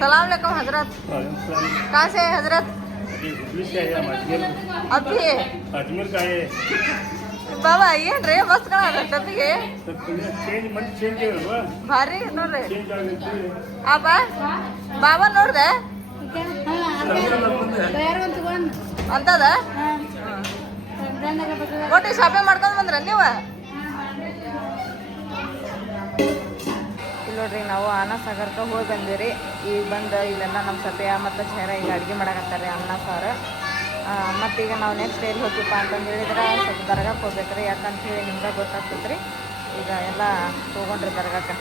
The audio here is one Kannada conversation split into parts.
सलाम अलैकुम हजरत। कहाँ से है हजरत? अभी अजमेर का है बाबा ಏನ್ರಿ ಮಸ್ತ್ ಕಾಣದ ಟಪ್ಪಿಗೆ ಚೇಂಜ್ ಭಾರಿ ನೋಡ್ರಿ ಆಪ ಬಾಬಾ ನೋಡ್ದೆ ಅಂತದ ಒಟ್ಟು ಶಾಪಿಂಗ್ ಮಾಡ್ಕೊಂಡ್ ಬಂದ್ರ ನೀವು ಇಲ್ಲಿ ನೋಡ್ರಿ ನಾವು ಅನ್ನ ಸಾಗರಕ್ಕೆ ಹೋಗಿ ಬಂದಿರಿ ಈಗ ಬಂದು ಇಲ್ಲೆಲ್ಲ ನಮ್ಮ ಸತ್ಯ ಮತ್ತು ಚೇರ ಈಗ ಅಡುಗೆ ಮಾಡಕತ್ತಾರೆ ಅನ್ನ ಸಾರು ಮತ್ತೀಗ ನಾವು ನೆಕ್ಸ್ಟ್ ಎಲ್ಲಿ ಹೋಗ್ತೀವಪ್ಪ ಅಂತಂದು ಹೇಳಿದ್ರೆ ಸ್ವಲ್ಪ ದರ್ಗಾಕ್ಕೆ ಹೋಗ್ಬೇಕ್ರಿ ಯಾಕಂತ ಹೇಳಿ ನಿಮ್ಗೆ ಗೊತ್ತಾಗ್ತೈತೆ ರೀ ಈಗ ಎಲ್ಲ ತೊಗೊಂಡ್ರಿ ದರ್ಗಾಕ್ಕೆ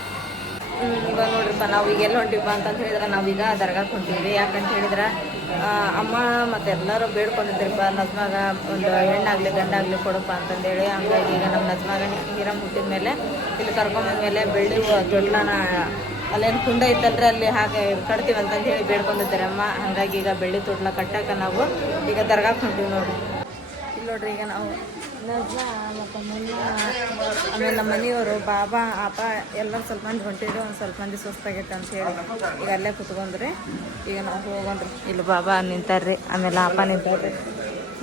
ಇವಾಗ ನೋಡ್ರಿಪ್ಪ ನಾವು ಈಗ ಎಲ್ಲಿ ಹೊಂಟಿವಪ್ಪ ಅಂತಂದು ಹೇಳಿದ್ರೆ ನಾವೀಗ ದರ್ಗಾಕ್ಕೆ ಹೊಂಟಿವಿ ಯಾಕಂತ ಹೇಳಿದ್ರೆ ಅಮ್ಮ ಮತ್ತು ಎಲ್ಲರೂ ಬೇಡ್ಕೊಂಡಿದ್ರಪ್ಪ ನಜ್ಮಾಗ ಒಂದು ಹೆಣ್ಣಾಗಲಿ ಗಂಡಾಗಲಿ ಕೊಡಪ್ಪ ಅಂತಂದೇಳಿ ಹಂಗಾಗಿ ಈಗ ನಮ್ಮ ನಜ್ಮಾಗ ಹೀರಮ್ ಹುಟ್ಟಿದ ಮೇಲೆ ಇಲ್ಲಿ ಕರ್ಕೊಂಬಂದ್ಮೇಲೆ ಬೆಳ್ಳಿ ತೊಟ್ಲನ ಅಲ್ಲೇನು ಕುಂಡ ಇತ್ತಲ್ರಿ ಅಲ್ಲಿ ಹಾಗೆ ಕಟ್ತೀವಿ ಅಂತಂದು ಹೇಳಿ ಬೇಡ್ಕೊಂಡಿದ್ದಾರೆ ಅಮ್ಮ ಹಾಗಾಗಿ ಈಗ ಬೆಳ್ಳಿ ತೊಟ್ಲ ಕಟ್ಟಕ್ಕೆ ನಾವು ಈಗ ದರ್ಗಾಕ್ಕೆ ಹೊಂಟೀವಿ ನೋಡ್ರಿ ಇಲ್ಲಿ ನೋಡ್ರಿ ಈಗ ನಾವು ನಜ್ಮಾ ಮತ್ತು ಮುನ್ನ ಆಮೇಲೆ ನಮ್ಮ ಮನೆಯವರು ಬಾಬಾ ಆಪ ಎಲ್ಲರೂ ಸ್ವಲ್ಪ ಮಂದಿ ಹೊಂಟಿದ್ರು ಒಂದು ಸ್ವಲ್ಪ ಮಂದಿ ಸುಸ್ತಾಗೈತೆ ಅಂತ ಹೇಳಿ ಈಗ ಅಲ್ಲೇ ಕುತ್ಕೊಂಡ್ರಿ ಈಗ ನಾವು ಹೋಗೋಣ್ರಿ ಇಲ್ಲಿ ಬಾಬಾ ನಿಂತಾರ್ರಿ ಆಮೇಲೆ ಆಪ ನಿಂತಾರ್ರಿ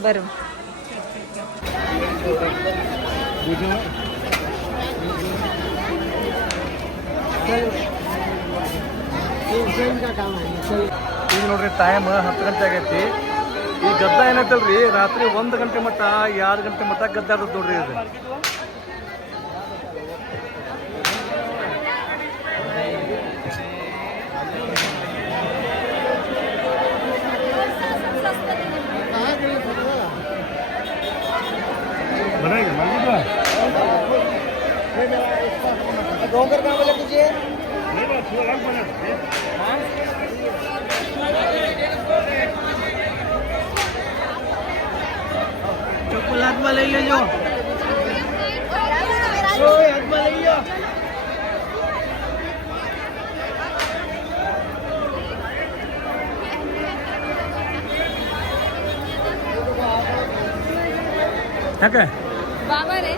ಬರ್ರಿ ಈಗ ನೋಡ್ರಿ ಟೈಮ್ 10 ಗಂಟೆ ಆಗೈತಿ ಈ ಗದ್ದ ಏನೈತಲ್ರಿ ರಾತ್ರಿ 1 ಗಂಟೆ ಮಟ್ಟ 2 ಗಂಟೆ ಮಟ್ಟ ಗದ್ದಾಡ್ತದೆ ನೋಡ್ರಿ ಇದು डोंगर कहाँ बोले तुझे चॉकलेट वाले ले जो हाथ वाले ले जो ಯಾಕೆ ಬಾಬಾ ರೀ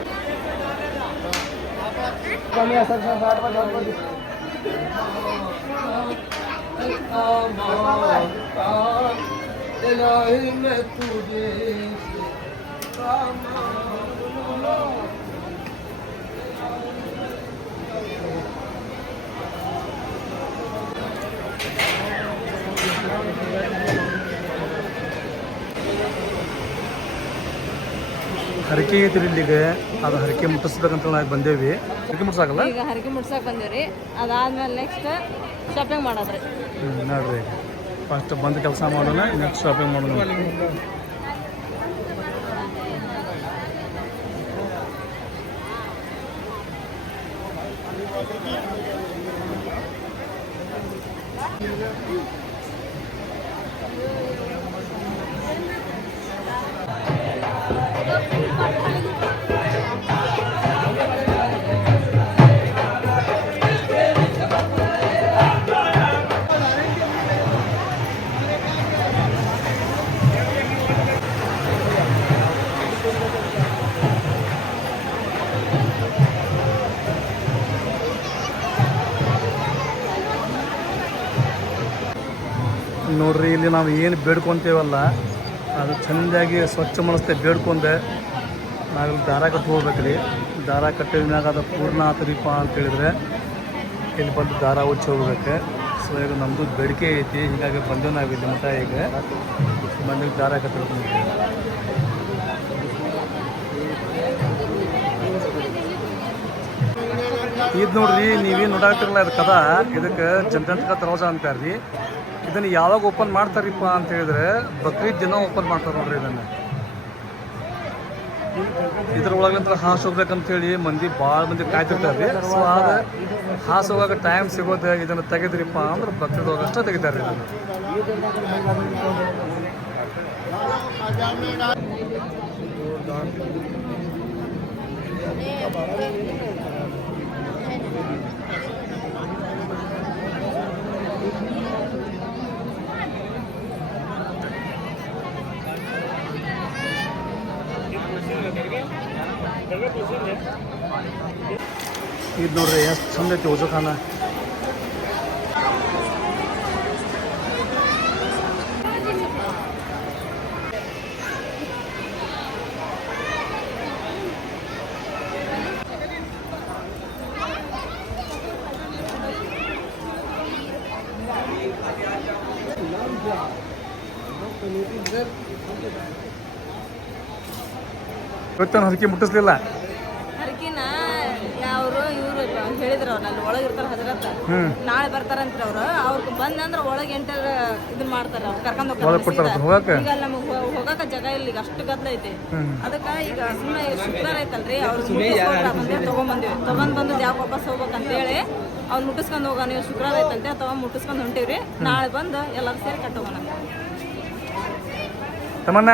कमी असर से 60 पर बहुत बड़ी इलाही मैं तुझे ಹರಕೆ ಐತ್ರಿ ಇಲ್ಲಿಗೆ ಅದು ಹರಕೆ ಮುಟ್ಟಿಸ್ಬೇಕಂತ ನಾವು ಬಂದೇವಿ ಹರಕೆ ಮುಟ್ಸಾಕಲ್ಲ ಈಗ ಹರಕೆ ಮುಟ್ಸಕ್ಕೆ ಬಂದೇವ್ರಿ ಅದಾದ್ಮೇಲೆ ನೆಕ್ಸ್ಟ್ ಶಾಪಿಂಗ್ ಮಾಡೋದ್ರಿ ನೋಡ್ರಿ ಫಸ್ಟ್ ಬಂದು ಕೆಲಸ ಮಾಡೋಣ ನೆಕ್ಸ್ಟ್ ಶಾಪಿಂಗ್ ಮಾಡೋಣ ನೋಡ್ರಿ ಇಲ್ಲಿ ನಾವು ಏನು ಬೇಡ್ಕೊತೇವಲ್ಲ ಅದು ಚೆಂದಾಗಿ ಸ್ವಚ್ಛ ಮನಸ್ತೆ ಬೇಡ್ಕೊಂಡೆ ನಾವಿಲ್ಲಿ ದಾರ ಕಟ್ಟಿ ಹೋಗ್ಬೇಕ್ರಿ ದಾರ ಕಟ್ಟಿದ ಮ್ಯಾಗ ಅದು ಪೂರ್ಣ ಆತರಿಪ್ಪ ಅಂತೇಳಿದ್ರೆ ಇಲ್ಲಿ ಬಂದು ದಾರ ಉಚ್ಚಿ ಹೋಗ್ಬೇಕು ಸೊ ಈಗ ನಮ್ಮದು ಬೇಡಿಕೆ ಐತಿ ಹೀಗಾಗಿ ಬಂದೇವು ನಾವು ಇಲ್ಲಿ ಮಠ ಈಗ ಬಂದು ದಾರ ಕಟ್ಟಬೇಕು ಇದು ನೋಡ್ರಿ ನೀವೇನು ನೋಡಾಕ್ತಿರಲ್ಲ ಇದು ಕದ ಇದಕ್ಕೆ ಜನತಂತ್ರ ದರ್ವಾಜ ಅಂತಾರೆ ರೀ ಇದನ್ನು ಯಾವಾಗ ಓಪನ್ ಮಾಡ್ತಾರಿಪ್ಪ ಅಂತ ಹೇಳಿದ್ರೆ ಬಕ್ರೀದ್ ದಿನ ಓಪನ್ ಮಾಡ್ತಾರೆ ನೋಡ್ರಿ ಇದನ್ನು ಇದ್ರ ಒಳಗಂತ್ರ ಹಾಸ್ ಹೋಗ್ಬೇಕಂತೇಳಿ ಭಾಳ ಮಂದಿ ಕಾಯ್ತಿರ್ತಾರೆ ರೀ ಸೊ ಆದ ಹಾಸ್ ಹೋಗಾಗ ಟೈಮ್ ಸಿಗೋದು ಇದನ್ನು ತೆಗೆದ್ರಿಪ್ಪ ಅಂದ್ರೆ ಬಕ್ರೀದ್ ಹೋಗಷ್ಟೇ ತೆಗಿತಾರೆ ಇದನ್ನು ಇದು ನೋಡ್ರಿ ಎಷ್ಟು ಚಂದ ಐತಿ ಓಜೋಖಾನ ಇವತ್ತು ಹರಕೆ ಮುಟ್ಟಿಸ್ಲಿಲ್ಲ. ಹರಕಿನ ಅವರು ಇವ್ರು ಹೇಳಿದ್ರು ಅವ್ರು ಅಲ್ಲಿ ಒಳಗೆ ಇರ್ತಾರೆ ಹಜರತ್ತ ನಾಳೆ ಬರ್ತಾರಂತ್ರಿ ಅವ್ರು ಬಂದಂದ್ರೆ ಒಳಗೆ ಎಂಟರ್ ಇದನ್ನ ಮಾಡ್ತಾರ ಕರ್ಕೊಂಡ್ ಹೋಗ್ತಾರೆ. ಈಗ ನಮಗೆ ಹೋಗಾಕ ಜಾಗ ಇಲ್ಲ, ಈಗ ಅಷ್ಟು ಗದ್ದಲ ಐತಿ. ಅದಕ್ಕ ಈಗ ಸುಮ್ಮನೆ ಶುಕ್ರವಾರ ಐತಲ್ರಿ ಅವ್ರು ತಗೊಂಡ್ ಬಂದು ಯಾಕೆ ವಾಪಸ್ ಹೋಗ್ಬೇಕಂತೇಳಿ ಅವ್ರು ಮುಟ್ಟಿಸ್ಕೊಂಡ್ ಹೋಗೋಣ. ನೀವು ಶುಕ್ರವಾರ ಐತಂತೆ ಅಥವಾ ಮುಟ್ಟಿಸ್ಕೊಂಡ್ ಹೊಂಟಿವ್ರಿ, ನಾಳೆ ಬಂದು ಎಲ್ಲರೂ ಸೇರಿ ಕಟ್ಟೋಗೋಣ. ತಮ್ಮಣ್ಣ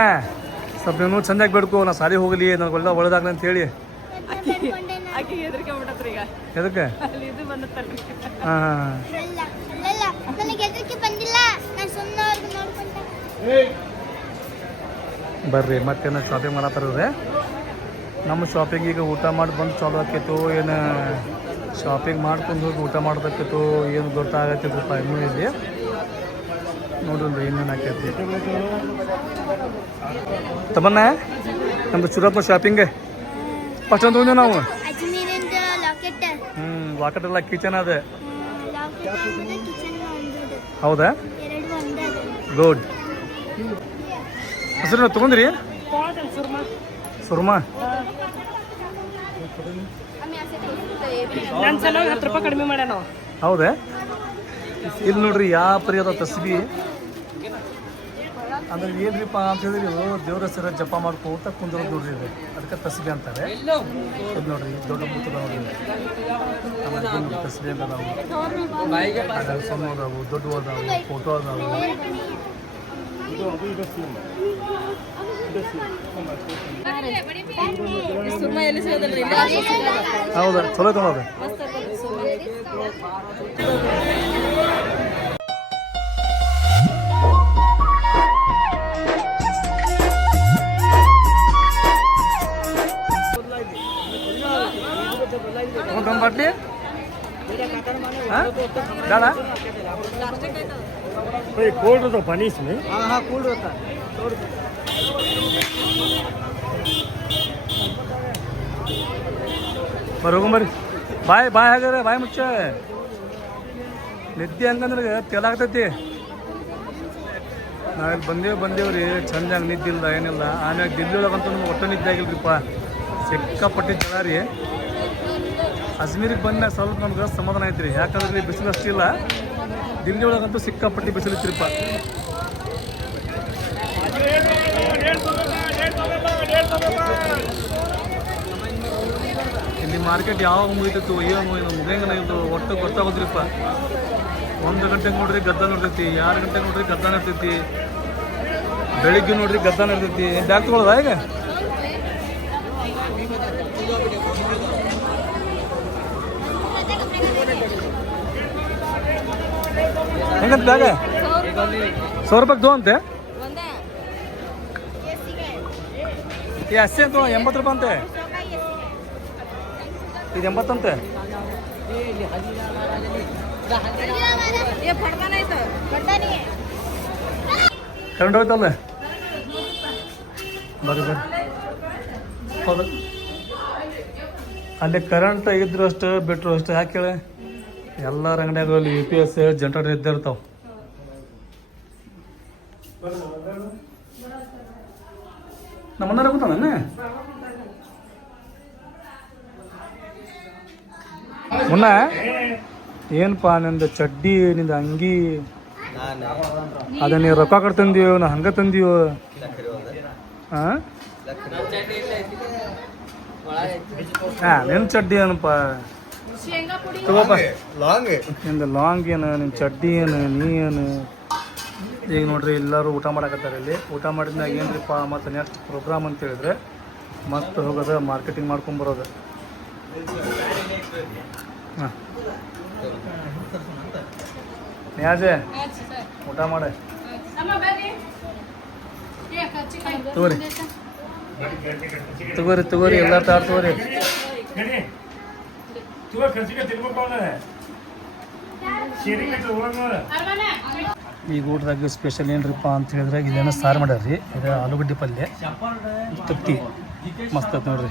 ಸ್ವಲ್ಪ ನೀವು ಚಂದಾಗಿ ಬೇಡ್ಕೋ, ನಾ ಸಾರಿ ಹೋಗಲಿ ನನಗೆ ಒಳ್ಳೆದಾಗ್ಲಿ ಅಂತ ಹೇಳಿ. ಆಕೆ ಹೆದರಿಕೆ ಬಿಟ್ಟತ್ರಿ ಈಗ. ಎದಕ್ಕೆ? ಅಲ್ಲಿ ಇದು ಬಂದತ್ತಲ್ರಿ. ಹಾಂ ಬರ್ರಿ ಮತ್ತೇನು ಶಾಪಿಂಗ್ ಮಾಡತ್ತಾರ್ರಿ. ನಮ್ಮ ಶಾಪಿಂಗ್ ಈಗ ಊಟ ಮಾಡಿ ಬಂದು ಚಾಲು ಆಕೈತು, ಏನು ಶಾಪಿಂಗ್ ಮಾಡ್ಕೊಂಡು ಹೋಗಿ ಊಟ ಮಾಡ್ಬೇಕಿತ್ತು ಏನು ಗೊತ್ತಾಗತ್ತಿದ್ರಪ್ಪ ಇನ್ನೂ ಇಲ್ಲಿ ನೋಡ್ರಿ ಏನೇನು ಆಕೈತಿ. ತಮ್ಮನ್ನ ನಮ್ದು ಚೂರಪ್ಪ ಶಾಪಿಂಗ್ ಫಸ್ಟ್ ಅಂತ ಹೋಗಿ ನಾವು ಲಾಕೆಟ್ ಎಲ್ಲ ಕಿಚನ್ ಅದ. ಹೌದಾ? ಗುಡ್. ಹೆಸರು ತೊಗೊಂಡ್ರಿ ಸುರ್ಮಾ? ಕಡಿಮೆ ಮಾಡ್ಯಾನ. ಹೌದಾ? ಇಲ್ಲಿ ನೋಡ್ರಿ ಯಾವ ಪರಿ ಅದ ತಸ್ಬಿ ಅಂದ್ರೆ ಏನ್ರಿಪ್ಪ ಅಂತ ಹೇಳಿದ್ರಿ, ದೇವ್ರ ಹೆಸರ ಜಪ ಮಾಡ್ಕೋತ ಕುಂದ್ರೋದು ನೋಡ್ರಿ ಇದು, ಅದಕ್ಕೆ ತಸ್ಬಿ ಅಂತಾರೆ. ಇದು ನೋಡ್ರಿ ದೊಡ್ಡ ಮುತ್ತದ ನೋಡ್ರಿ, ಆಮೇಲೆ ತಸ್ಬಿ ಅಂತ ಅದಾವು, ಸಣ್ಣ ಅದಾವು, ದೊಡ್ಡ ಅದಾವು, ಫೋಟೋ ಅದಾವು. ಹೌದಾ? ಚಲೋ ತೊಗೊಳೋದು. ಬಾಟ್ಲಿ ಬೇಡ ಕೋಲ್ಡ್ होता पानी इसमें. हाँ कोल्ड होता है. ಬರೋಗಂಬರಿ ಬಾಯ್ ಹಾಗಾದ್ರೆ ಬಾಯ್ ಮುಚ್ಚ. ನಿದ್ದೆ ಹಂಗಂದ್ರೆ ತೆಲಾಗ್ತೈತಿ. ನಾವಿಲ್ಲಿ ಬಂದೇವ್ರಿ ಚಂದಾಗಿ ನಿದ್ದಿಲ್ಲ ಏನಿಲ್ಲ. ಆಮ್ಯಾಗ ದಿಲ್ಲಿ ಒಳಗಂತೂ ನಮ್ಗೆ ಒಟ್ಟು ನಿದ್ದೆ ಆಗಿಲ್ರಿಪ್ಪ, ಸಿಕ್ಕಾಪಟ್ಟಿ ಜನ ರೀ. ಅಜ್ಮೀರಿಗೆ ಬಂದಾಗ ಸ್ವಲ್ಪ ನಮ್ಗೆ ಸಮಾಧಾನ ಐತ್ರಿ, ಯಾಕಂದ್ರೆ ಇಲ್ಲಿ ಬಿಸಿಲು ಅಷ್ಟಿಲ್ಲ. ದಿಲ್ಲಿ ಒಳಗಂತೂ ಸಿಕ್ಕಾಪಟ್ಟಿ ಬಿಸಿಲು ಇತ್ರಿಪ್ಪ. ಇಲ್ಲಿ ಮಾರ್ಕೆಟ್ ಯಾವಾಗ ಮುಗಿತೈತು ಏನು ಮುಗಿಯಂಗನ ಇದು ಒಟ್ಟು ಗೊತ್ತಾಗೋದ್ರಿಪ್ಪ. 1 ಗಂಟೆಗೆ ನೋಡ್ರಿ ಗದ್ದಲ ಇರ್ತೈತಿ, 2 ಗಂಟೆಗೆ ನೋಡ್ರಿ ಗದ್ದಲ ಇರ್ತೈತಿ, ಬೆಳಿಗ್ಗೆ ನೋಡ್ರಿ ಗದ್ದಲ ಇರ್ತೈತಿ. ಬ್ಯಾಗ್ ತಗೊಳ್ಳೋದಾ ಈಗ? ಹೆಂಗಂತ ಬ್ಯಾಗ? 100 ರೂಪಾಯಿಗೆ ಅಂತೆ. ಈ 80 ಅಂತ 80 ರೂಪಾಯಿ ಅಂತೆ. ಇದು 80 ಅಂತೆ. ಕರೆಂಟ್ ಹೋಯ್ತಲ್ಲ ಬರ್ರಿ ಹೌದು. ಅಲ್ಲಿ ಕರೆಂಟ್ ಇದ್ರು ಅಷ್ಟು ಬಿಟ್ಟರು ಅಷ್ಟು. ಯಾಕೆ ಹೇಳಿ, ಎಲ್ಲರ ಅಂಗಡಿಯಾಗಲ್ಲಿ UPS ಜನರೇಟರ್ ಇದ್ದೇ ಇರ್ತಾವೆ. ನಮ್ಮನ್ನಾರ ಗೊತ್ತಾನ ಮುನ್ನ ಏನಪ್ಪ ನಿಂದು ಚಡ್ಡಿ ನಿಂದು ಅಂಗಿ ಅದ ನೀವು ರೊಕ್ಕ ಕಡೆ ತಂದೀವೋ ನಾ ಹಂಗೆ ತಂದೀವೋ? ಹಾಂ ನಿನ್ನ ಚಡ್ಡಿ ಏನಪ್ಪ ತಗೋಪ್ಪ. ನಿಂದು ಲಾಂಗ್ ಏನು, ನಿನ್ನ ಚಡ್ಡಿ ಏನು, ನೀ ಏನು? ಈಗ ನೋಡ್ರಿ ಎಲ್ಲರೂ ಊಟ ಮಾಡಕತ್ತಾರೆ. ಇಲ್ಲಿ ಊಟ ಮಾಡಿದ್ಮೇಲೆ ಏನ್ರಿಪ್ಪ ಮತ್ತು ನೆಕ್ಸ್ಟ್ ಪ್ರೋಗ್ರಾಮ್ ಅಂತ ಹೇಳಿದ್ರೆ ಮತ್ತೆ ಹೋಗೋದು ಮಾರ್ಕೆಟಿಂಗ್ ಮಾಡ್ಕೊಂಬರೋದು. ಹಾಂ ನ್ಯಾಜೆ ಊಟ ಮಾಡ ತಗೋರಿ ಎಲ್ಲ ತಾಡ್ ತಗೋರಿ. ಈಗ ಊಟದಾಗ ಸ್ಪೆಷಲ್ ಏನ್ರಿಪ್ಪ ಅಂತ ಹೇಳಿದ್ರೆ ಇಲ್ಲೇನೋ ಸಾರು ಮಾಡ್ಯಾರ್ರಿ. ಇದು ಆಲೂಗಡ್ಡೆ ಪಲ್ಯ ತತ್ತಿ ಮಸ್ತ್ ಐತೆ ನೋಡ್ರಿ.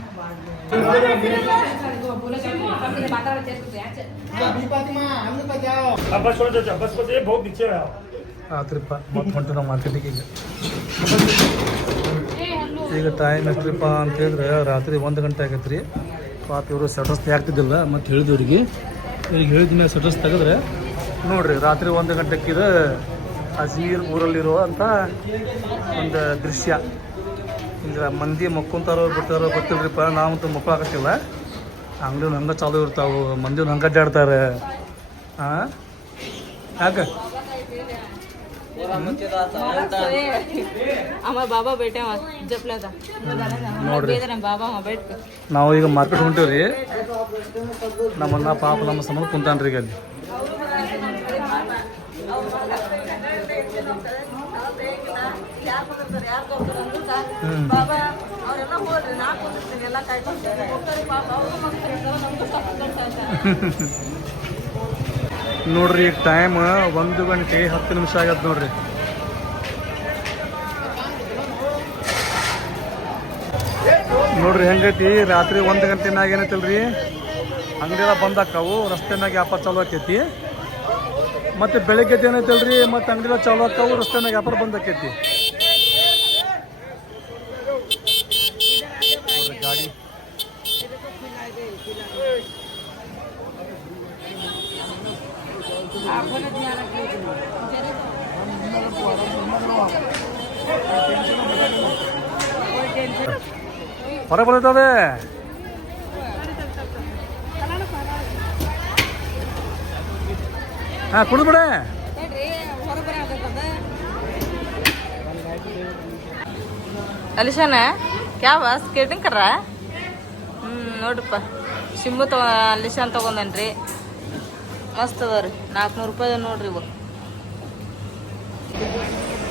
ಆತ್ರಿಪ್ಪ ಮತ್ತು ಹೊಂಟು ನಾವು ಮಾರ್ಕೆಟಿಗೆ ಈಗ ಟೈಮ್ ಎಷ್ಟ್ರಿಪ್ಪ ಅಂತ ಹೇಳಿದ್ರೆ ರಾತ್ರಿ 1 ಗಂಟೆ ಆಗೈತೆ ರೀ. ಪಾಪ ಇವರು ಶಟರ್ಸ್ ಆಗ್ತಿದ್ದಿಲ್ಲ ಮತ್ತು ಹೇಳಿದವ್ರಿಗೆ ಈಗ ಹೇಳಿದ ಮೇಲೆ ಶಟರ್ಸ್ ತೆಗೆದ್ರೆ ನೋಡಿರಿ ರಾತ್ರಿ 1 ಗಂಟೆಕ್ಕಿದ ಅಜ್ಮೀರ್ ಊರಲ್ಲಿರೋ ಅಂತ ಒಂದು ದೃಶ್ಯ. ಈಗ ಮಂದಿ ಮಕ್ಕೊಂತಾರೋ ಬಿಡ್ತಾರೋ ಗೊತ್ತಿಲ್ರಿಪ್ಪ, ನಾವಂತೂ ಮಕ್ಕಳಾಗತ್ತಿಲ್ಲ. ಅಂಗಡಿನ ಹಂಗೆ ಚಾಲು ಇರ್ತಾವೆ, ಮಂದಿನ ಹಂಗೆ ಅಡ್ಡಾಡ್ತಾರೆ. ಹಾಂ ಯಾಕೆ ಬಾಬಾ ಬೇಟೆ ನೋಡ್ರಿ ಬಾಬಾ ಬೇಟ್ ನಾವು ಈಗ ಮಾರ್ಕೆಟ್ ಹೊಂಟೇವ್ರಿ. ನಮ್ಮನ್ನ ಪಾಪ ನಮ್ಮ ಸಂಬಂಧ ಕುಂತಾನ್ರಿ ಈಗ ಅಲ್ಲಿ. ನೋಡ್ರಿ ಈಗ ಟೈಮ್ 1 ಗಂಟೆ 10 ನಿಮಿಷ ಆಗತ್ತೆ ನೋಡ್ರಿ. ನೋಡ್ರಿ ಹೆಂಗೈತಿ ರಾತ್ರಿ 1 ಗಂಟೆ ಮ್ಯಾಗ ಏನೈತಿಲ್ರಿ ಅಂಗಡಿ ಎಲ್ಲ ಬಂದ್ ಆಕಾವು, ರಸ್ತೆ ಮ್ಯಾಗ ವ್ಯಾಪಾರ ಚಾಲು ಆಕೈತಿ. ಮತ್ತೆ ಬೆಳಿಗ್ಗೆ ಏನೈತಿಲ್ರಿ ಮತ್ತೆ ಅಂಗಡಿ ಎಲ್ಲ ಚಾಲು ಆಕಾವು, ರಸ್ತೆ ಮ್ಯಾಗ ವ್ಯಾಪಾರ ಬಂದ್ ಆಕೈತಿ. ಗಾಡಿ ಹೊರ ಬರ್ತದೆ. ಹಾಂ ಕುಡಿದು ಬಿಡ. ಅಲಿಶಾನ ಯಾವ ಸ್ಕೇಟಿಂಗ್ ಕರ್ರ ನೋಡ್ರಿಪ್ಪ ಶಿಂಬು ಅಲಿಶಾನ್ ತೊಗೊಂಡನ್ರಿ. ಮಸ್ತ್ ಅದ ರೀ, 400 ರೂಪಾಯಿ ನೋಡ್ರಿ ಇವು.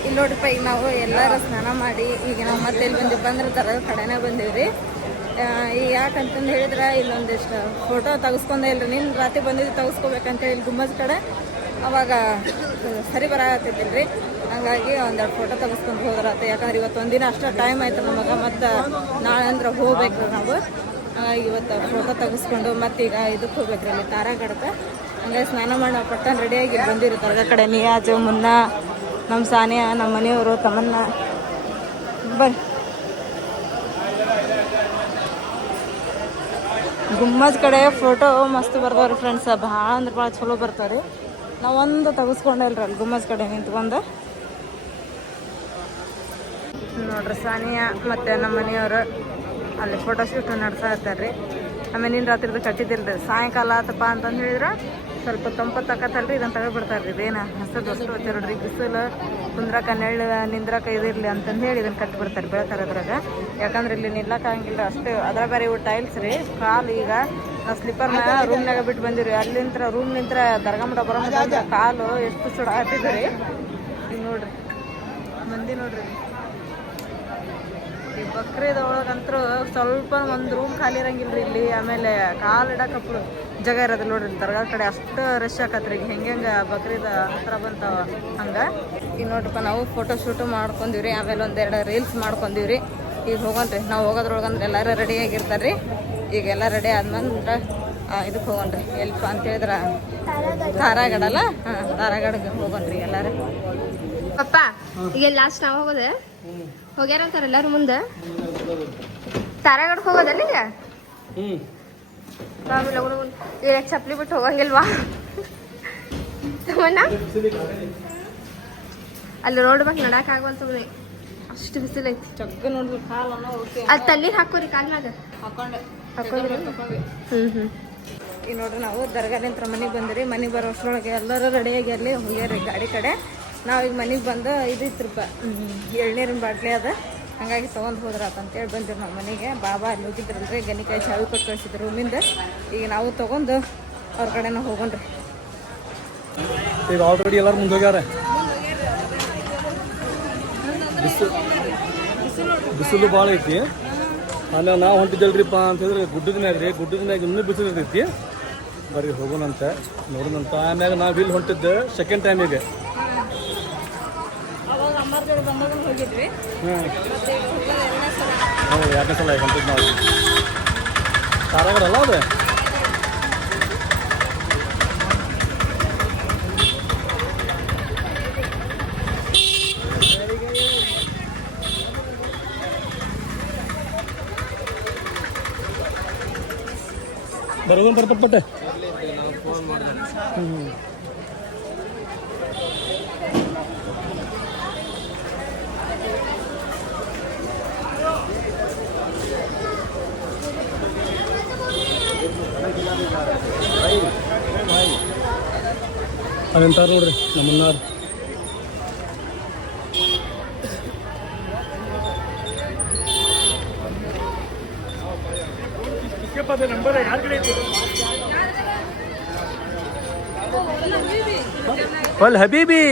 ಇಲ್ಲಿ ನೋಡ್ರಿಪ್ಪ ಈಗ ನಾವು ಎಲ್ಲರೂ ಸ್ನಾನ ಮಾಡಿ ಈಗ ನಾವು ಮತ್ತೆ ಇಲ್ಲಿ ಬಂದ್ರೆ ತರದ ಕಡೆನೇ ಬಂದೀವ್ರಿ. ಈಗ ಯಾಕಂತಂದು ಹೇಳಿದ್ರೆ ಇಲ್ಲೊಂದಿಷ್ಟು ಫೋಟೋ ತೆಗೆಸ್ಕೊಂಡೆ ಇಲ್ರಿ. ನಿನ್ನ ರಾತ್ರಿ ಬಂದಿದ್ದು ತೆಗೆಸ್ಕೋಬೇಕಂತೇಳಿ ಇಲ್ಲಿ ಗುಮ್ಮಸ್ ಕಡೆ ಅವಾಗ ಸರಿ ಬರಾಕತ್ತಿದ್ದಿಲ್ರಿ. ಹಂಗಾಗಿ ಒಂದೆರಡು ಫೋಟೋ ತೆಗೆಸ್ಕೊಂಡು ಹೋದ್ರಾತ. ಯಾಕಂದ್ರೆ ಇವತ್ತು ಒಂದಿನ ಅಷ್ಟೇ ಟೈಮ್ ಆಯ್ತು ನಮಗೆ, ಮತ್ತು ನಾಳೆ ಅಂದ್ರೆ ಹೋಗ್ಬೇಕು ನಾವು. ಇವತ್ತು ಫೋಟೋ ತೆಗೆಸ್ಕೊಂಡು ಮತ್ತೀಗ ಇದಕ್ಕೆ ಹೋಗ್ಬೇಕ್ರಿ ಅಲ್ಲಿ ತಾರಾಗಡಕ್ಕೆ. ಹಂಗಾಗಿ ಸ್ನಾನ ಮಾಡಿ ನಾವು ಪಟ್ಟಣ ರೆಡಿಯಾಗಿ ಬಂದಿರಿ ತರಗ ಕಡೆ. ನಿಯಾಜು, ಮುನ್ನ, ನಮ್ಮ ಸಾನಿಯಾ, ನಮ್ಮ ಮನೆಯವರು, ತಮ್ಮನ್ನ ಬರ್ರಿ. ಗುಮ್ಮಸ್ ಕಡೆ ಫೋಟೋ ಮಸ್ತ್ ಬರ್ತಾವ್ರಿ ಫ್ರೆಂಡ್ಸ್, ಭಾಳ ಅಂದ್ರೆ ಭಾಳ ಚಲೋ ಬರ್ತಾವ್ರಿ. ನಾವೊಂದು ತೆಗೆಸ್ಕೊಂಡಲ್ರಿ ಅಲ್ಲಿ ಗುಮ್ಮಸ್ ಕಡೆ ನಿಂತ್ಕೊಂಡು. ನೋಡ್ರಿ ಸಾನಿಯಾ ಮತ್ತು ನಮ್ಮ ಮನೆಯವರು ಅಲ್ಲಿ ಫೋಟೋ ಶೂಟ್ ನಡ್ಸಾ ಇರ್ತಾರೆ ರೀ. ಆಮೇಲೆ ನಿನ್ನ ರಾತ್ರಿದು ಕಟ್ಟಿದ್ದಿಲ್ರಿ, ಸಾಯಂಕಾಲ ಆತಪ್ಪ ಅಂತಂದು ಹೇಳಿದ್ರೆ ಸ್ವಲ್ಪ ತಂಪತ್ತಕ್ಕತ್ತಲ್ರಿ ಇದನ್ನು ತಗೊಬಿಡ್ತಾರೆ ರೀ. ಇದೇನು ಹಸದು ಅಷ್ಟು ಹಚ್ಚಿ ನೋಡ್ರಿ, ಬಿಸಿಲು ಕುಂದ್ರಾಕ ನೆಳ್ಳು ನಿಂದ್ರಾಕ ಇದಿರಲಿ ಅಂತಂದು ಹೇಳಿ ಇದನ್ನು ಕಟ್ಟಿಬಿಡ್ತಾರೆ ಬೆಳ್ತಾರೆ ಅದ್ರಾಗ. ಯಾಕಂದ್ರೆ ಇಲ್ಲಿ ನಿಲ್ಲಕ್ಕಾಗಿಲ್ಲ ಅಷ್ಟು. ಅದ್ರ ಬೇರೆ ಇವು ಟೈಲ್ಸ್ ರೀ. ಕಾಲು ಈಗ ನಾವು ಸ್ಲಿಪ್ಪರ್ನ ರೂಮ್ನಾಗ ಬಿಟ್ಟು ಬಂದಿರಿ. ಅಲ್ಲಿಂತ್ರ ರೂಮ್ ನಿಂತ್ರ ದರ್ಗಮಠ ಬರೋ ಮಟ್ಟ ಕಾಲು ಎಷ್ಟು ಸುಡಾತಿದ್ರಿ ರೀ. ಈಗ ನೋಡ್ರಿ ಮಂದಿ ನೋಡ್ರಿ. ಈ ಬಕ್ರೀದ್ ಒಳಗಂತೂ ಸ್ವಲ್ಪ ಒಂದು ರೂಮ್ ಖಾಲಿ ಇರಂಗಿಲ್ಲ ರೀ ಇಲ್ಲಿ. ಆಮೇಲೆ ಕಾಲು ಇಡಕ್ಕೆ ಜಾಗ ಇರೋದಿಲ್ಲ ನೋಡ್ರಿ ದರ್ಗಾ ಕಡೆ, ಅಷ್ಟು ರಶ್ ಆಕತ್ರಿ. ಈಗ ಹೆಂಗೆ ಬಕ್ರೀದ್ ಹತ್ರ ಬಂತ ಹಂಗೆ. ಈಗ ನೋಡ್ರಿಪ್ಪ ನಾವು ಫೋಟೋ ಶೂಟು ಮಾಡ್ಕೊಂಡಿವ್ರಿ. ಆಮೇಲೆ ಒಂದೆರಡು ರೀಲ್ಸ್ ಮಾಡ್ಕೊಂಡಿವ್ರಿ. ಈಗ ಹೋಗೋಣ್ರಿ. ನಾವು ಹೋಗೋದ್ರೊಳಗಂದ್ರೆ ಎಲ್ಲರೂ ರೆಡಿಯಾಗಿರ್ತಾರೆ ರೀ. ಈಗ ಎಲ್ಲ ರೆಡಿ ಆದ್ಮೇಲೆ ಇದಕ್ಕೆ ಹೋಗೋಣ್ರಿ. ಎಲ್ಪ ಅಂತ ಹೇಳಿದ್ರೆ ತಾರಾಗಡಲ್ಲ, ಹಾಂ ತಾರಾಗಡಕ್ಕೆ ಹೋಗೋಣ್ರಿ ಎಲ್ಲರೂ. ಪಪ್ಪ ಈಗ ಲಾಸ್ಟ್ ನಾವು ಹೋಗೋದೆ ಹೋಗ್ಯಾರಂತಾರ ಎಲ್ಲಾರು ಮುಂದೆ ತಾರಾಗಢಕ್ಕೆ ಹೋಗೋದಲ್ಲ ಈಗ. ಈಗ ಚಪ್ಪಲಿ ಬಿಟ್ಟು ಹೋಗಂಗಿಲ್ವಾ ತಮ್ಮಣ್ಣ? ಅಲ್ಲಿ ರೋಡ್ ಬಗ್ಗೆ ನಡಕ್ ಆಗವಲ್ತು, ಅಷ್ಟು ಬಿಸಿಲೈತಿ. ಚಗ್ಗ ನೋಡ್ರಿ ಕಾಲನ್ನು ಅದು ತಣ್ಣೀರು ಹಾಕೋರಿ ಕಾಲ್ನಾಗ ಹಾಕೊಂಡ್ರಿ. ಈಗ ನೋಡ್ರಿ ನಾವು ದರ್ಗಾಲಿಂತ್ರ ಮನೆಗೆ ಬಂದಿರಿ. ಮನೆಗೆ ಬರೋ ಅಷ್ಟರೊಳಗೆ ಎಲ್ಲರೂ ರೆಡಿಯಾಗಿ ಅಲ್ಲಿ ಹೋಗ್ಯಾರಿ ಗಾಡಿ ಕಡೆ. ನಾವೀಗ ಮನೆಗೆ ಬಂದು ಇದಿತ್ತು ಎಳ್ನೀರಿನ ಬಾಟ್ಲಿ ಅದ, ಹಾಗಾಗಿ ತೊಗೊಂಡು ಹೋದ್ರಾತ ಅಂತೇಳಿ ಬಂದಿರಿ ನಾವು ಮನೆಗೆ. ಬಾಬಾ ಅಲ್ಲಿ ಹೋಗಿದ್ರಲ್ರಿ, ಗನಿಕಾಯಿ ಚಾವಿ ಕೊಟ್ಟು ಕಳಿಸಿದ್ರು ರೂಮಿಂದ. ಈಗ ನಾವು ತೊಗೊಂಡು ಅವ್ರ ಕಡೆನ ಹೋಗೋಣ್ರಿ. ಈಗ ಆಲ್ರೆಡಿ ಎಲ್ಲರೂ ಮುಂದೆ ಹೋಗ್ಯಾರ. ಬಿಸಿಲು ಭಾಳ ಐತಿ. ಅಲ್ಲ ನಾವು ಹೊಂಟಿದ್ದಲ್ರಿಪ್ಪ ಅಂತ ಹೇಳಿದ್ರೆ ಗುಡ್ಡದ ಮ್ಯಾಗ ರೀ. ಗುಡ್ಡದ ಮ್ಯಾಗ ಇನ್ನೂ ಬಿಸಿಲು ಇರ್ತೈತಿ. ಬರ್ರಿ ಹೋಗೋಣಂತ ನೋಡೋಣಂತ. ಆಮ್ಯಾಗ ನಾವು ಇಲ್ಲಿ ಹೊಂಟಿದ್ದು ಸೆಕೆಂಡ್ ಟೈಮಿಗೆ. ಹೋಗಿದ್ವಿ. ಹ್ಞೂ 2ನೇ ಸಲ ಹೊಂಟಿದ್ದು ನಾವು. ತಾರಾಗಢ ಅಲ್ಲ ಅದು. ಬರೋದು ಬರ್ಪಟ್ಟೆ ಅದಂತಾರ ನೋಡ್ರಿ ನಮ್ಮನ್ನಾರು हबीबी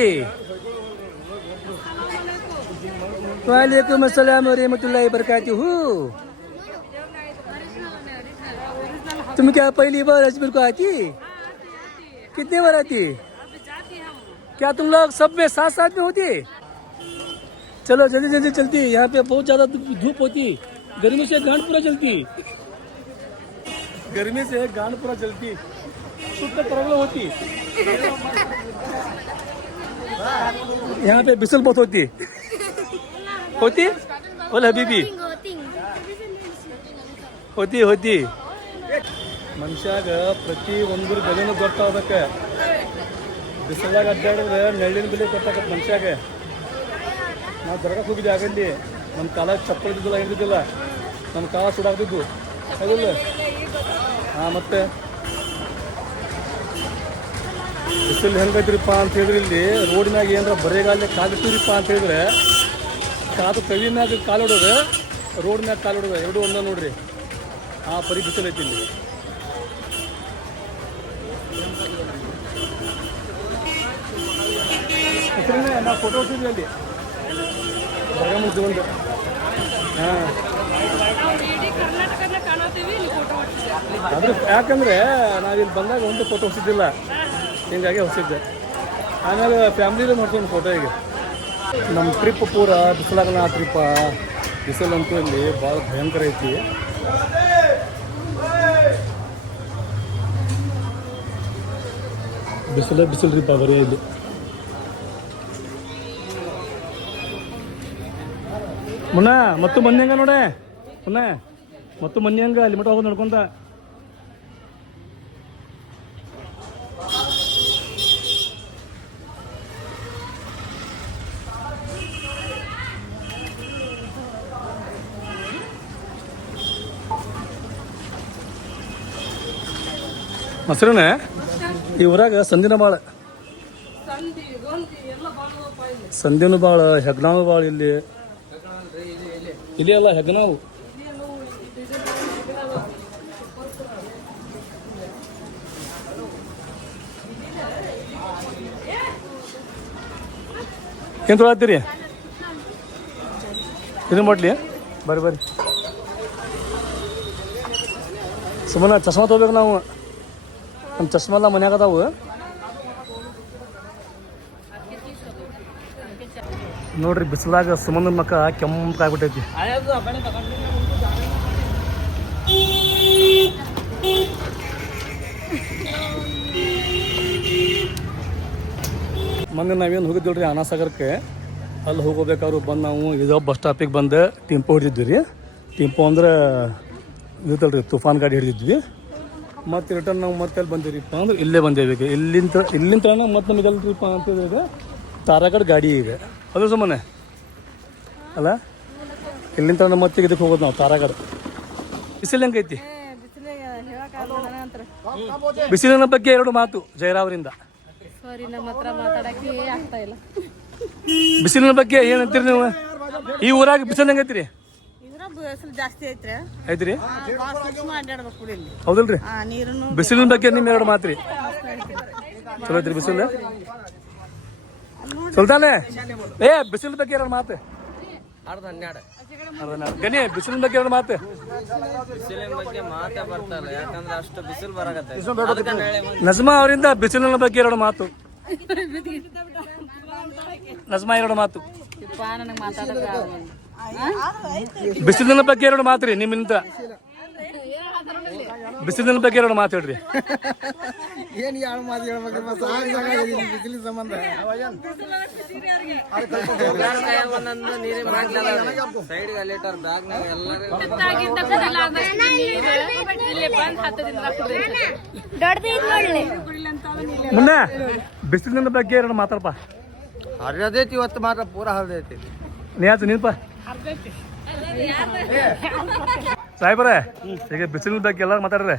वालेकुम अस्सलाम व रहमतुल्लाहि बरकातुहू। तुम क्या पहली बार अजमेर को आती? कितने बार आती? क्या तुम लोग सब में साथ साथ में होती? चलो जल्दी जल्दी चलती, यहाँ पे बहुत ज्यादा धूप होती, गर्मी से गांड पूरा जलती, गर्मी से गांड पूरा जलती, शुद्ध प्रॉब्लम होती। यहाँ पे बिसल बहुत होती होती बोल हबीबी होती होती ಮನುಷ್ಯಾಗ ಪ್ರತಿ ಒಂದು ಬೆಲೆನೂ ಗೊತ್ತಾಗಬೇಕು. ಬಿಸಿಲಾಗ ಅಡ್ಡಾಡಿದ್ರೆ ನೆರಳಿನ ಬೆಲೆ ಗೊತ್ತಾಗತ್ತೆ ಮನುಷ್ಯಾಗ. ನಾವು ದರ್ಗಕ್ಕೆ ಹೋಗಿದ್ದೆ ಆಗಲ್ಲಿ, ನಮ್ಮ ಕಾಲ ಚಪ್ಪಲ್ ಇದ್ದಿದ್ದಿಲ್ಲ, ಹಿಡಿದಿದ್ದಿಲ್ಲ, ನಮ್ಮ ಕಾಲ ಸುಡಾಗ್ತಿದ್ದು ಹೌದಿಲ್ಲ. ಹಾಂ, ಮತ್ತೆ ಬಿಸಿಲು ಹೆಂಗೈತ್ರಿಪ್ಪ ಅಂತ ಹೇಳಿದ್ರೆ ಇಲ್ಲಿ ರೋಡಿನಾಗ ಏನಾರ ಬರೆಗಾಲ ಕಾಲಿಟ್ಟಿರಿಪ್ಪ ಅಂತ ಹೇಳಿದ್ರೆ ಕಾದು ಕವಿ ಮ್ಯಾಗ ಕಾಲಿಡೋದು, ರೋಡ್ ಮ್ಯಾಗ ಕಾಲಿಡೋದು ಎರಡೂ ಒಂದ ನೋಡ್ರಿ. ಆ ಪರಿ ಬಿಸಿಲು ಐತಿ ಇಲ್ಲಿ. ನಾವು ಫೋಟೋ ಹೊಡ್ತಿದ್ವಿ ಅಲ್ಲಿ ಬರಗ ಮುಗ್ದು. ಹಾಂ, ಅದ್ರ ಯಾಕಂದರೆ ನಾವಿಲ್ಲಿ ಬಂದಾಗ ಒಂದು ಫೋಟೋ ಹೊಡ್ಸಿದ್ದಿಲ್ಲ, ಹಿಂಗಾಗಿ ಹೊಸಿದ್ದೆ. ಆಮೇಲೆ ಫ್ಯಾಮ್ಲಿಲೂ ನೋಡ್ಕೊಂಡು ಫೋಟೋ. ಈಗ ನಮ್ಮ ಟ್ರಿಪ್ ಪೂರ ಬಿಸಿಲಾಗಲ್ಲ ಆತ್ರಿಪ್ಪ. ಬಿಸಿಲಂತೂ ಇಲ್ಲಿ ಭಾಳ ಭಯಂಕರ ಐತಿ. ಬಿಸಿಲು ರೀಪ ಬರೀ ಇಲ್ಲಿ. ಮುನ್ನ ಮತ್ತು ಮಂದಿ ಹಂಗ ನೋಡೆ, ಮುನ್ನ ಮತ್ತು ಮಂದಿ ಹಂಗ ಅಲ್ಲಿ ಮಟ್ಟ ಹೋಗೋದು ನೋಡ್ಕೊಂತ. ಮೊಸರನ್ನ ಈ ಊರಾಗ ಸಂದಿನ ಭಾಳ, ಸಂದಿನೂ ಭಾಳ, ಹೆಗ್ನಾವು ಭಾಳ. ಇಲ್ಲಿ ಇಲ್ಲಿ ಅಲ್ಲ ಹೆಗ್ನಾವು. ಏನು ತೊಗೊಳತ್ತೀರಿ? ಇದು ಮಾಡ್ಲಿ ಬರ್ರಿ ಬರ್ರಿ. ಸುಮ್ಮನೆ ಚಶ್ಮಾ ತೊಗೋಬೇಕು ನಾವು. ನಮ್ಮ ಚಶ್ಮಾ ಎಲ್ಲ ಮನ್ಯಾಗ ಅದಾವು. ನೋಡ್ರಿ ಬಿಸಿಲಾಗ ಸುಮಂದನ ಮಕ್ಕ ಕೆಂಪಾಗ್ಬಿಟ್ಟೈತಿ. ಮೊನ್ನೆ ನಾವೇನು ಹೋಗಿದ್ದಿಲ್ರಿ ಅನಾಸಾಗರಕ್ಕೆ. ಅಲ್ಲಿ ಹೋಗೋಬೇಕಾದ್ರು ಬಂದು ನಾವು ಇದೋ ಬಸ್ ಸ್ಟಾಪಿಗೆ ಬಂದು ಟಿಂಪೋ ಹಿಡಿದಿದ್ವಿ ರೀ. ಟಿಂಪೋ ಅಂದ್ರೆ ಇರುತ್ತಲ್ರಿ ತುಫಾನ್ ಗಾಡಿ ಹಿಡಿದಿದ್ವಿ. ಮತ್ತು ರಿಟರ್ನ್ ನಾವು ಮತ್ತೆ ಅಲ್ಲಿ ಬಂದಿರಿಪ್ಪ ಅಂದ್ರೆ ಇಲ್ಲೇ ಬಂದೇವಿ. ಈಗ ಇಲ್ಲಿಂದ ಮತ್ತೆ ನಮಗಲ್ರಿಪ್ಪ ಅಂತಂದ್ರೆ ಈಗ ತಾರಾಗಢ ಗಾಡಿ ಈಗ ಅದು ಸುಮ್ಮನೆ ಅಲ್ಲ. ಇಲ್ಲಿಂದ ಮತ್ತೆ ಇದಕ್ಕೆ ಹೋಗೋದು ನಾವು ತಾರಾಗಢ. ಬಿಸಿಲು ಹೆಂಗೈತಿ? ಬಿಸಿಲಿನ ಬಗ್ಗೆ ಎರಡು ಮಾತು ಜಯರಾವ್ರಿಂದ. ಬಿಸಿಲಿನ ಬಗ್ಗೆ ಏನಂತೀರಿ ನೀವು? ಈ ಊರಾಗ ಬಿಸಿಲು ಹೆಂಗೈತಿ? ಜಾಸ್ತಿ ಐತ್ರಿ ಐತ್ರಿ, ಹೌದಲ್ರಿ? ಬಿಸಿಲಿನ ಬಗ್ಗೆ ನಿಮ್ ಎರಡು ಮಾತ್ರಿ. ಚಲೋ ಐತ್ರಿ ಬಿಸಿಲು? ಸುಲ್ತಾನೆ ಬಿಸಿಲಿನ ಬಗ್ಗೆ ಎರಡು ಮಾತು. ಗನಿ ಬಿಸಿಲಿನ ಬಗ್ಗೆ ಎರಡು ಮಾತು. ಬಿಸಿಲಿನ ಬಗ್ಗೆ ಮಾತೇ ಬರ್ತಾರಲ್ಲ, ಯಾಕಂದ್ರೆ ಅಷ್ಟು ಬಿಸಿಲು ಬರಾಕತ್ತೆ. ನಜ್ಮಾ ಅವರಿಂದ ಬಿಸಿಲಿನ ಬಗ್ಗೆ ಎರಡು ಮಾತು. ನಜ್ಮಾ ಎರಡು ಮಾತು. ಬಿಸಿಲಿನ ಬಗ್ಗೆ ಎರಡು ಮಾತ್ರಿ ನಿಮ್ಮಿಂದ. ಬಿಸಿಲಿನ ಬಗ್ಗೆ ಎರಡು ಮಾತು ಹೇಳ್ರಿ. ಏನ್ ಯಾರು ಮಾತು ಹೇಳ್ಬೇಕಪ್ಪ ಸಾಕಾಗಿದೆ ಬಿಸಿಲಿನ ಸಂಬಂಧ ಒಂದೊಂದು ನೀರಿನ ಸೈಡ್ಗೆ ಅಲ್ಲಿಟ್ಟಾರ ಬ್ಯಾಗ್ನಾಗ ಎಲ್ಲರೂ ಮುನ್ನೆ ಬಿಸಿಲಿನ ಬಗ್ಗೆ ಎರಡು ಮಾತಾಡಪ್ಪ. ಹರಿದೈತಿ ಇವತ್ತು ಮಾತ್ರ ಪೂರಾ ಹರಿದೈತಿ. ನೀ ನೀನಪ್ಪ ಸಾಹೇಬ್ರೆ, ಈಗ ಬಿಸಿಲಿನ ಬಗ್ಗೆ ಎಲ್ಲರೂ ಮಾತಾಡ್ರೆ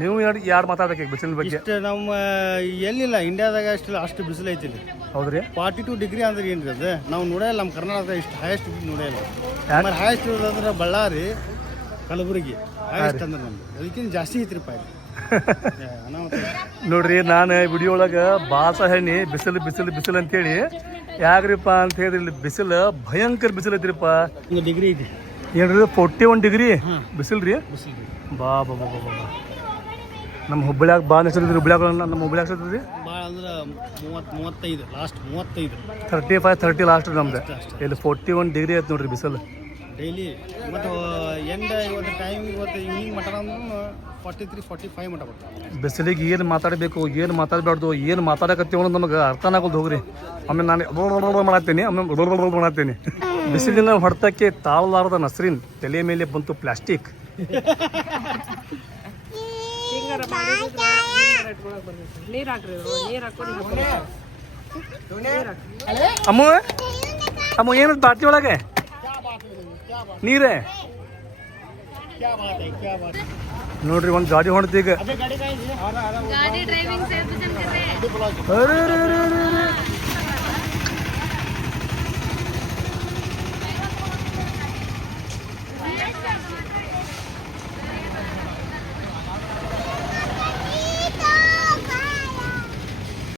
ನೀವು ಯಾರು ಮಾತಾಡ್ಬೇಕು ಈಗ ಬಿಸಿಲಿನ ಬಗ್ಗೆ? ಇಷ್ಟು ನಮ್ಮ ಎಲ್ಲಿಲ್ಲ ಇಂಡಿಯಾದಾಗ ಅಷ್ಟು ಬಿಸಿಲು ಐತಿ. ಹೌದ್ರಿ, 42 ಡಿಗ್ರಿ ಅಂದ್ರೆ ಏನ್ರಿ ಅದು? ನಾವು ನೋಡಿಲ್ಲ ನಮ್ಮ ಕರ್ನಾಟಕದಾಗ ಇಷ್ಟು ಹೈಯೆಸ್ಟ್ ನೋಡಿಲ್ಲ. ಆಮೇಲೆ ಹೈಯೆಸ್ಟ್ ಇರೋದಂದ್ರೆ ಬಳ್ಳಾರಿ, ಕಲಬುರಗಿ ಹೈಯೆಸ್ಟ್ ಅಂದ್ರೆ ನಮ್ದು. ಅದಕ್ಕಿಂತ ಜಾಸ್ತಿ ಐತ್ರಿಪ್ಪ ಇದು. ನೋಡ್ರಿ, ನಾನು ವಿಡಿಯೋ ಒಳಗೆ ಬಾಸ ಹೇಳಿ ಬಿಸಿಲು ಬಿಸಿಲು ಬಿಸಿಲು ಅಂತೇಳಿ ಯಾಕ್ರಿಪ್ಪ ಅಂತ ಹೇಳಿದ್ರಿ. ಇಲ್ಲಿ ಬಿಸಿಲು ಭಯಂಕರ ಬಿಸಿಲು ಐತ್ರಿಪ್ಪ. ಡಿಗ್ರಿ ಐತಿ ಏನ್ರಿ 41 ಡಿಗ್ರಿ ಬಿಸಿಲು ರೀ. ಬಾ ಬಾ ಬಾ ಬಾ ಬಾ. ನಮ್ಮ ಹುಬ್ಬಳ್ಳಿಯಾಗ ಬಾ ಅನ್ಸತ್ರಿ. ಹುಬ್ಬಳ್ಳಿಯಾಗ ನಮ್ಮ ಹುಬ್ಬಳ್ಳಿಯಾಗ ಅನ್ಸತ್ರಿ ಭಾಳ ಅಂದ್ರೆ 35 ಲಾಸ್ಟ್ 35 35-30 ಲಾಸ್ಟ್ ನಮ್ದು. ಇಲ್ಲಿ 41 ಡಿಗ್ರಿ ಐತೆ ನೋಡ್ರಿ ಬಿಸಿಲು ಡೈಲಿ. ಮತ್ತು ಎಂಡ ಇವತ್ತು ಟೈಮ್ ಇವತ್ತು ಈವ್ನಿಂಗ್ ಮಟ 43-45 ಮಟ ಬರ್ತಾರೆ. ಬಿಸಿಲಿಗೆ ಏನು ಮಾತಾಡಬೇಕು, ಏನು ಮಾತಾಡಬಾರ್ದು, ಏನು ಮಾತಾಡಕತ್ತೀವಿ ಅನ್ನೋದು ನಮಗೆ ಅರ್ಥನ ಆಗೋದು. ಹೋಗ್ರಿ, ಆಮೇಲೆ ನಾನು ಮಾಡತ್ತೀನಿ, ಆಮೇಲೆ ಮಾಡತ್ತೀನಿ. ಬಿಸಿಲಿನ ಹೊಡೆತಕ್ಕೆ ತಾಳಲಾರದ ನಸ್ರಿನ್ ತಲೆ ಮೇಲೆ ಬಂತು ಪ್ಲಾಸ್ಟಿಕ್. ಅಮ್ಮ ಅಮ್ಮ ಏನು ಬಾಟ್ಲಿ ಒಳಗೆ ನೀರೇ ನೋಡ್ರಿ. ಒಂದು ಗಾಡಿ ಹೊಡ್ತೀಗ. ಗಾಡಿ ಡ್ರೈವಿಂಗ್